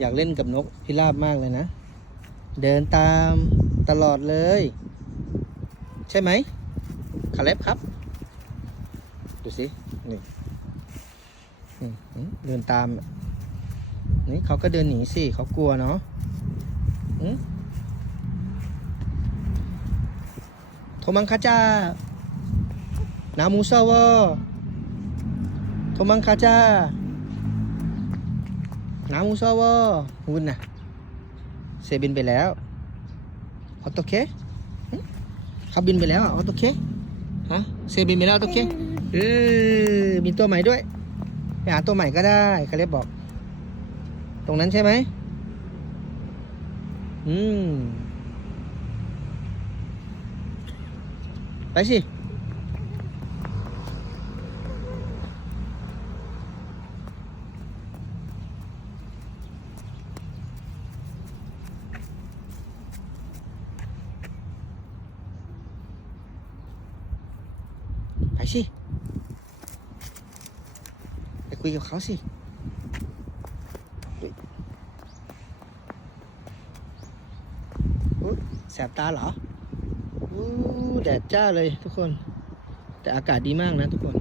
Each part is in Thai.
อยากเล่นกับนกพิราบมากเลยนะ เดินตามตลอดเลย ใช่ไหมคาเล็บครับ ดูสิ นี่เดินตาม นี่เขาก็เดินหนีสิเขากลัวเนาะอืมโทมังคาจ้านามูซาวอโทมังคาจ้า น้ามูซาวอหุ่นน่ะเซบินไปแล้วออโตเคเขาบินไปแล้วออโตเคฮะเซบินไปแล้วออโตเคเออมีตัวใหม่ด้วยไปหาตัวใหม่ก็ได้คาเล็บบอก ตรงนั้นใช่ไหมอืม ไปสิ สิไปคุยกับเขาสิแสบตาเหรออู้แดดจ้าเลยทุกคน แต่อากาศดีมากนะทุกคน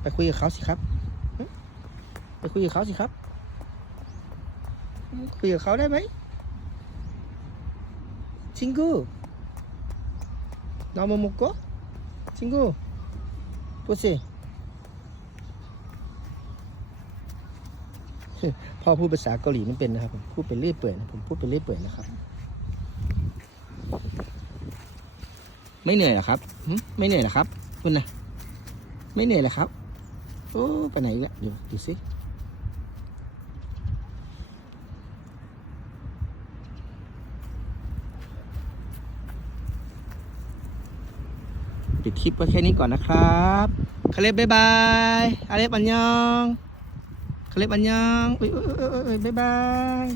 ไปคุยกับเขาสิครับ ไปคุยกับเขาสิครับ คุยกับเขาได้ไหม ชิงกูนอมโมโกะชิงกูพูดสิพ่อพูดภาษาเกาหลีไม่เป็นนะครับผมพูดไปเรื่อยเปื่อยนะผมพูดไปเรื่อยเปื่อยนะครับ ไม่เหนื่อยเหรอครับไม่เหนื่อยเหรอครับคุณนะไม่เหนื่อยเหรอครับโอ้ไปไหนอีกแล้วดูดูสิ ปิดคลิปไว้แค่นี้ก่อนนะครับคาเล็บบ๊ายบายอาเล็บอันยองคลิปอันยองอุ้ยอุ้ยอุ้ยอุ้ยบ๊ายบาย